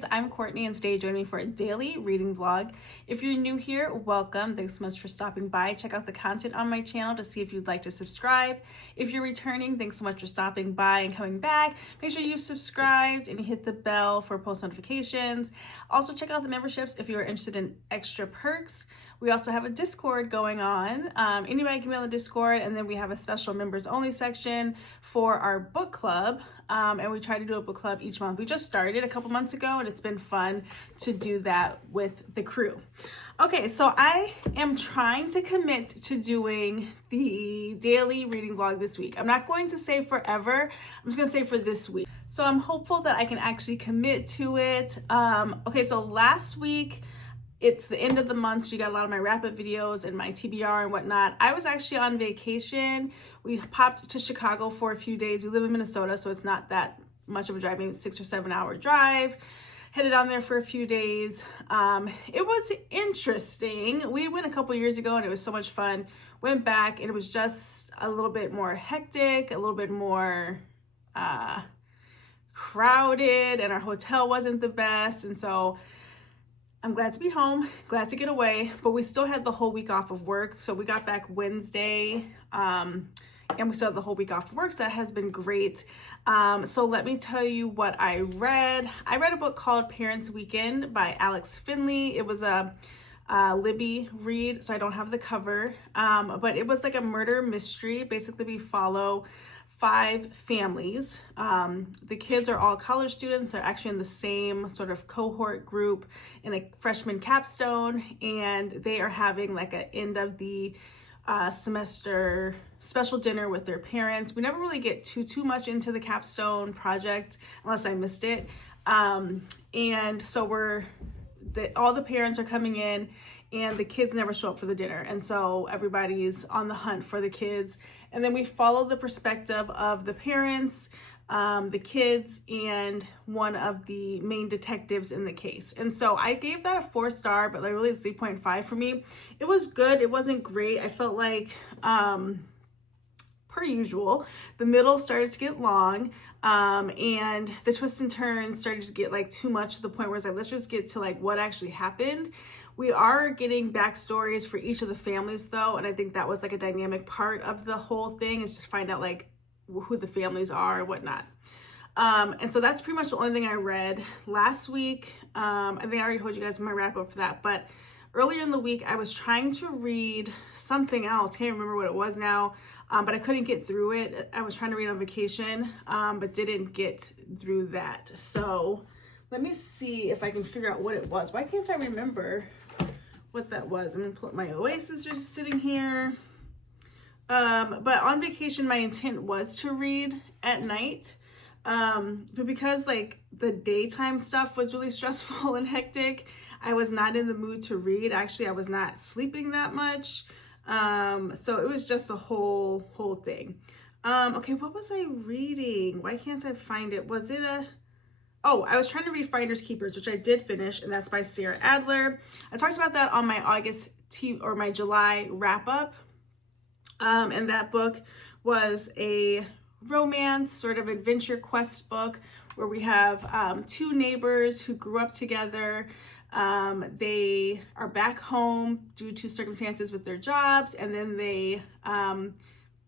kids, I'm Courtney and today join me for a daily reading vlog. If you're new here, welcome. Thanks so much for stopping by. Check out the content on my channel to see if you'd like to subscribe. If you're returning, thanks so much for stopping by and coming back. Make sure you've subscribed and hit the bell for post notifications. Also check out the memberships if you're interested in extra perks. We also have a Discord going on. Anybody can be on the Discord, and then we have a special members only section for our book club. And we try to do a book club each month. We just started a couple months ago and it's been fun to do that with the crew. Okay, so I am trying to commit to doing the daily reading vlog this week. I'm not going to say forever, I'm just gonna say for this week. So I'm hopeful that I can actually commit to it. Okay, so last week, it's the end of the month, so you got a lot of my wrap-up videos and my TBR and whatnot. I was actually on vacation. We popped to Chicago for a few days. We live in Minnesota, so it's not that much of a drive, maybe 6 or 7 hour drive. Headed on there for a few days. It was interesting. We went a couple years ago and it was so much fun. Went back and it was just a little bit more hectic, a little bit more crowded, and our hotel wasn't the best. And so I'm glad to be home, glad to get away, but we still had the whole week off of work. So we got back Wednesday, and we still have the whole week off of work, so that has been great. So let me tell you what I read. I read a book called Parents Weekend by Alex Finley. It was a Libby read, so I don't have the cover, but it was like a murder mystery. Basically, we follow 5 families. The kids are all college students. They're actually in the same sort of cohort group in a freshman capstone, and they are having like an end of the semester special dinner with their parents. We never really get too much into the capstone project unless I missed it. And so all the parents are coming in and the kids never show up for the dinner. And so everybody's on the hunt for the kids. And then we follow the perspective of the parents, the kids, and one of the main detectives in the case. And so I gave that a 4-star, but like really it's 3.5 for me. It was good. It wasn't great. I felt like, per usual, the middle started to get long, and the twists and turns started to get like too much to the point where it's like, let's just get to like what actually happened. We are getting backstories for each of the families though, and I think that was like a dynamic part of the whole thing, is just find out like who the families are and whatnot. And so that's pretty much the only thing I read last week. I think I already told you guys my wrap up for that, but earlier in the week I was trying to read something else. Can't remember what it was now, but I couldn't get through it. I was trying to read on vacation, but didn't get through that. So let me see if I can figure out what it was. Why can't I remember what that was? I'm gonna pull up my Oasis just sitting here. But on vacation, my intent was to read at night. But because like the daytime stuff was really stressful and hectic, I was not in the mood to read. Actually, I was not sleeping that much. So it was just a whole thing. Okay, what was I reading? Why can't I find it? Was it Oh, I was trying to read Finders Keepers, which I did finish, and that's by Sarah Adler. I talked about that on my my July wrap up. And that book was a romance, sort of adventure quest book where we have 2 neighbors who grew up together. They are back home due to circumstances with their jobs, and then they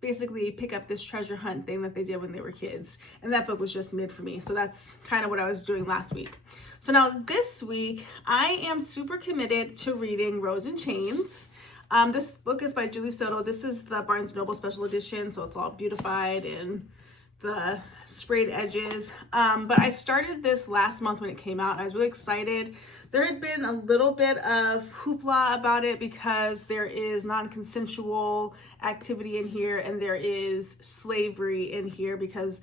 basically pick up this treasure hunt thing that they did when they were kids. And that book was just mid for me. So that's kind of what I was doing last week. So now this week, I am super committed to reading Rose in Chains. This book is by Julie Soto. This is the Barnes Noble special edition, so it's all beautified and the sprayed edges. But I started this last month when it came out, and I was really excited. There had been a little bit of hoopla about it because there is non-consensual activity in here, and there is slavery in here because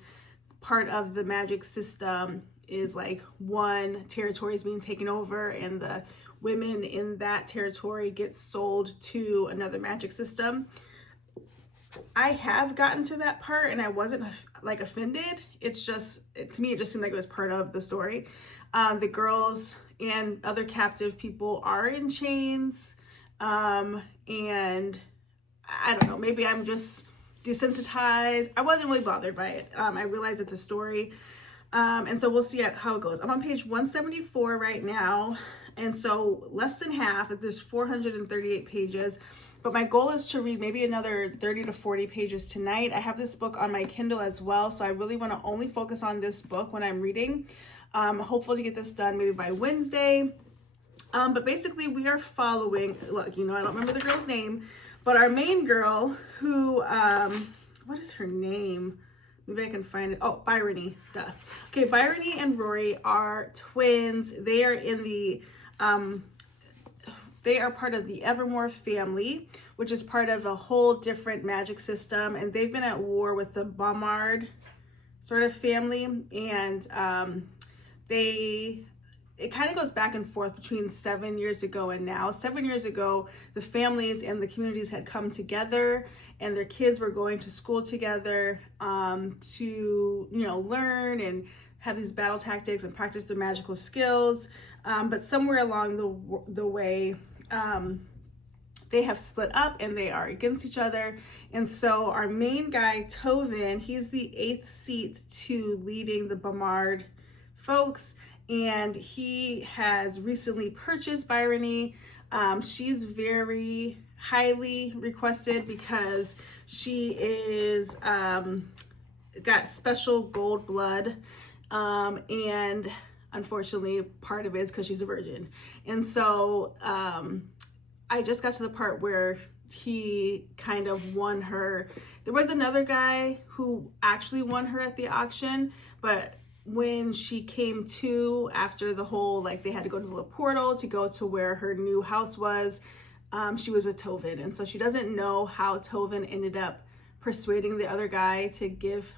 part of the magic system is like one territory is being taken over and the women in that territory get sold to another magic system. I have gotten to that part and I wasn't like offended. It's just, to me, it just seemed like it was part of the story. The girls and other captive people are in chains. And I don't know, maybe I'm just desensitized. I wasn't really bothered by it. I realized it's a story. And so we'll see how it goes. I'm on page 174 right now. And so less than half, there's 438 pages. But my goal is to read maybe another 30 to 40 pages tonight. I have this book on my Kindle as well. So I really want to only focus on this book when I'm reading. Hopefully to get this done maybe by Wednesday. But basically we are following, look, I don't remember the girl's name, but our main girl who, what is her name? Maybe I can find it. Oh, Bryony. Duh. Okay, Bryony and Rory are twins. They are in the, they are part of the Evermore family, which is part of a whole different magic system. And they've been at war with the Baumard sort of family. And it kind of goes back and forth between 7 years ago and now. 7 years ago, the families and the communities had come together and their kids were going to school together to, learn and have these battle tactics and practice their magical skills. But somewhere along the way, they have split up and they are against each other. And so our main guy, Tovin, he's the 8th seat to leading the Baumard folks. And he has recently purchased Bryony. She's very highly requested because she is got special gold blood. And unfortunately, part of it is because she's a virgin. And so I just got to the part where he kind of won her. There was another guy who actually won her at the auction, but when she came to after the whole, they had to go to the portal to go to where her new house was, she was with Tovin. And so she doesn't know how Tovin ended up persuading the other guy to give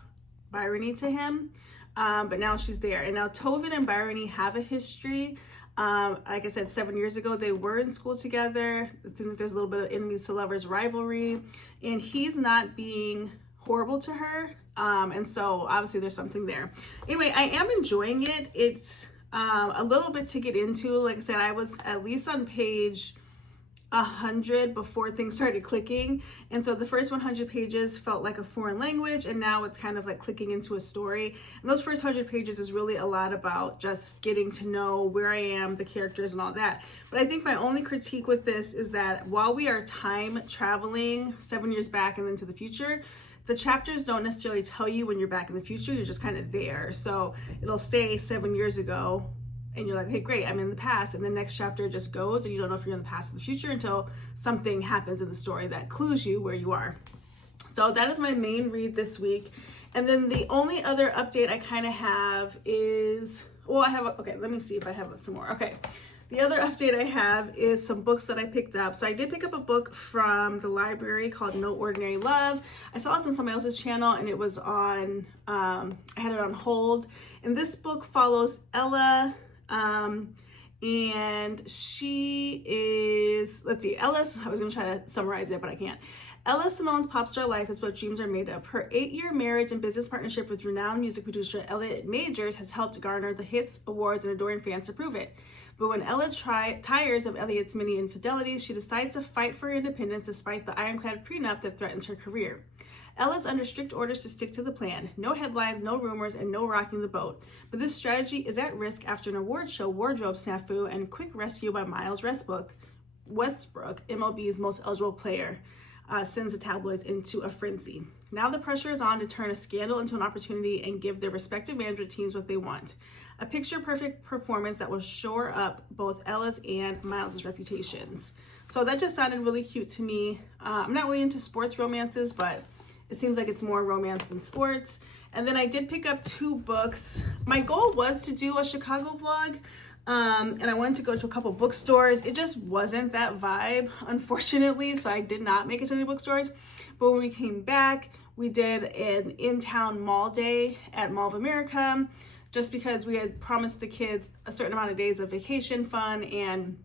Bryony to him. But now she's there. And now Tovin and Bryony have a history. Like I said, 7 years ago, they were in school together. It seems like there's a little bit of enemies to lovers rivalry. And he's not being horrible to her. And so obviously there's something there. Anyway, I am enjoying it. It's a little bit to get into. Like I said, I was at least on page 100 before things started clicking. And so the first 100 pages felt like a foreign language, and now it's kind of like clicking into a story. And those first 100 pages is really a lot about just getting to know where I am, the characters and all that. But I think my only critique with this is that while we are time traveling 7 years back and then to the future, the chapters don't necessarily tell you when you're back in the future. You're just kind of there. So it'll say 7 years ago, and you're like, hey, great, I'm in the past. And the next chapter just goes, and you don't know if you're in the past or the future until something happens in the story that clues you where you are. So that is my main read this week. And then the only other update I kind of have is, okay, let me see if I have some more. Okay. The other update I have is some books that I picked up. So I did pick up a book from the library called No Ordinary Love. I saw this on somebody else's channel and it was on, I had it on hold. And this book follows Ella, and she is, let's see, Ella, I was gonna try to summarize it, but I can't. Ella Simone's pop star life is what dreams are made of. Her 8-year marriage and business partnership with renowned music producer Elliot Majors has helped garner the hits, awards, and adoring fans to prove it. But when Ella tires of Elliot's many infidelities, she decides to fight for her independence despite the ironclad prenup that threatens her career. Ella's under strict orders to stick to the plan. No headlines, no rumors, and no rocking the boat. But this strategy is at risk after an award show wardrobe snafu and quick rescue by Miles Westbrook, MLB's most eligible player, sends the tabloids into a frenzy. Now the pressure is on to turn a scandal into an opportunity and give their respective management teams what they want. A picture-perfect performance that will shore up both Ella's and Miles' reputations. So that just sounded really cute to me. I'm not really into sports romances, but it seems like it's more romance than sports. And then I did pick up 2 books. My goal was to do a Chicago vlog, and I wanted to go to a couple bookstores. It just wasn't that vibe, unfortunately, so I did not make it to any bookstores. But when we came back, we did an in-town mall day at Mall of America, just because we had promised the kids a certain amount of days of vacation fun, and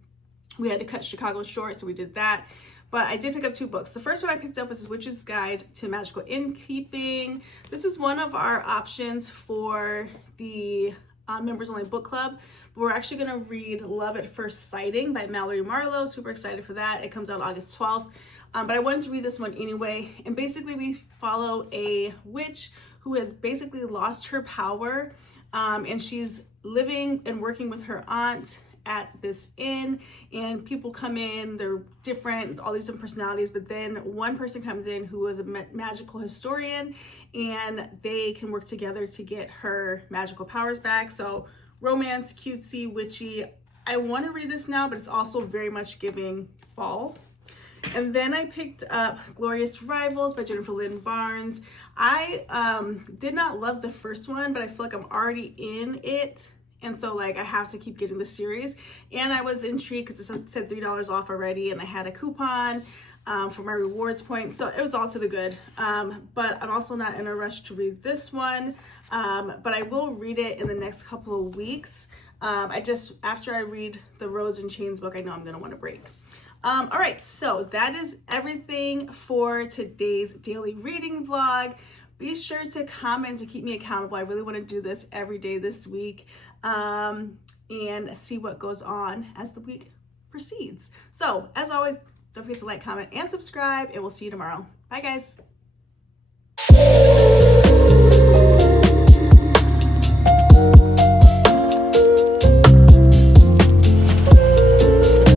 we had to cut Chicago short, so we did that. But I did pick up 2 books. The first one I picked up was Witch's Guide to Magical Innkeeping. This was one of our options for the members only book club. But we're actually going to read Love at First Sighting by Mallory Marlowe. Super excited for that. It comes out August 12th. But I wanted to read this one anyway. And basically we follow a witch who has basically lost her power and she's living and working with her aunt at this inn, and people come in, they're different, all these different personalities, but then one person comes in who is a magical historian, and they can work together to get her magical powers back. So romance, cutesy, witchy. I want to read this now, but it's also very much giving fall. And then I picked up Glorious Rivals by Jennifer Lynn Barnes. I did not love the first one, but I feel like I'm already in it. And so like I have to keep getting the series. And I was intrigued because it said $3 off already, and I had a coupon for my rewards points. So it was all to the good. But I'm also not in a rush to read this one. But I will read it in the next couple of weeks. After I read the Rose and Chains book, I know I'm going to want to break. All right, so that is everything for today's daily reading vlog. Be sure to comment to keep me accountable. I really want to do this every day this week and see what goes on as the week proceeds. So, as always, don't forget to like, comment, and subscribe, and we'll see you tomorrow. Bye, guys.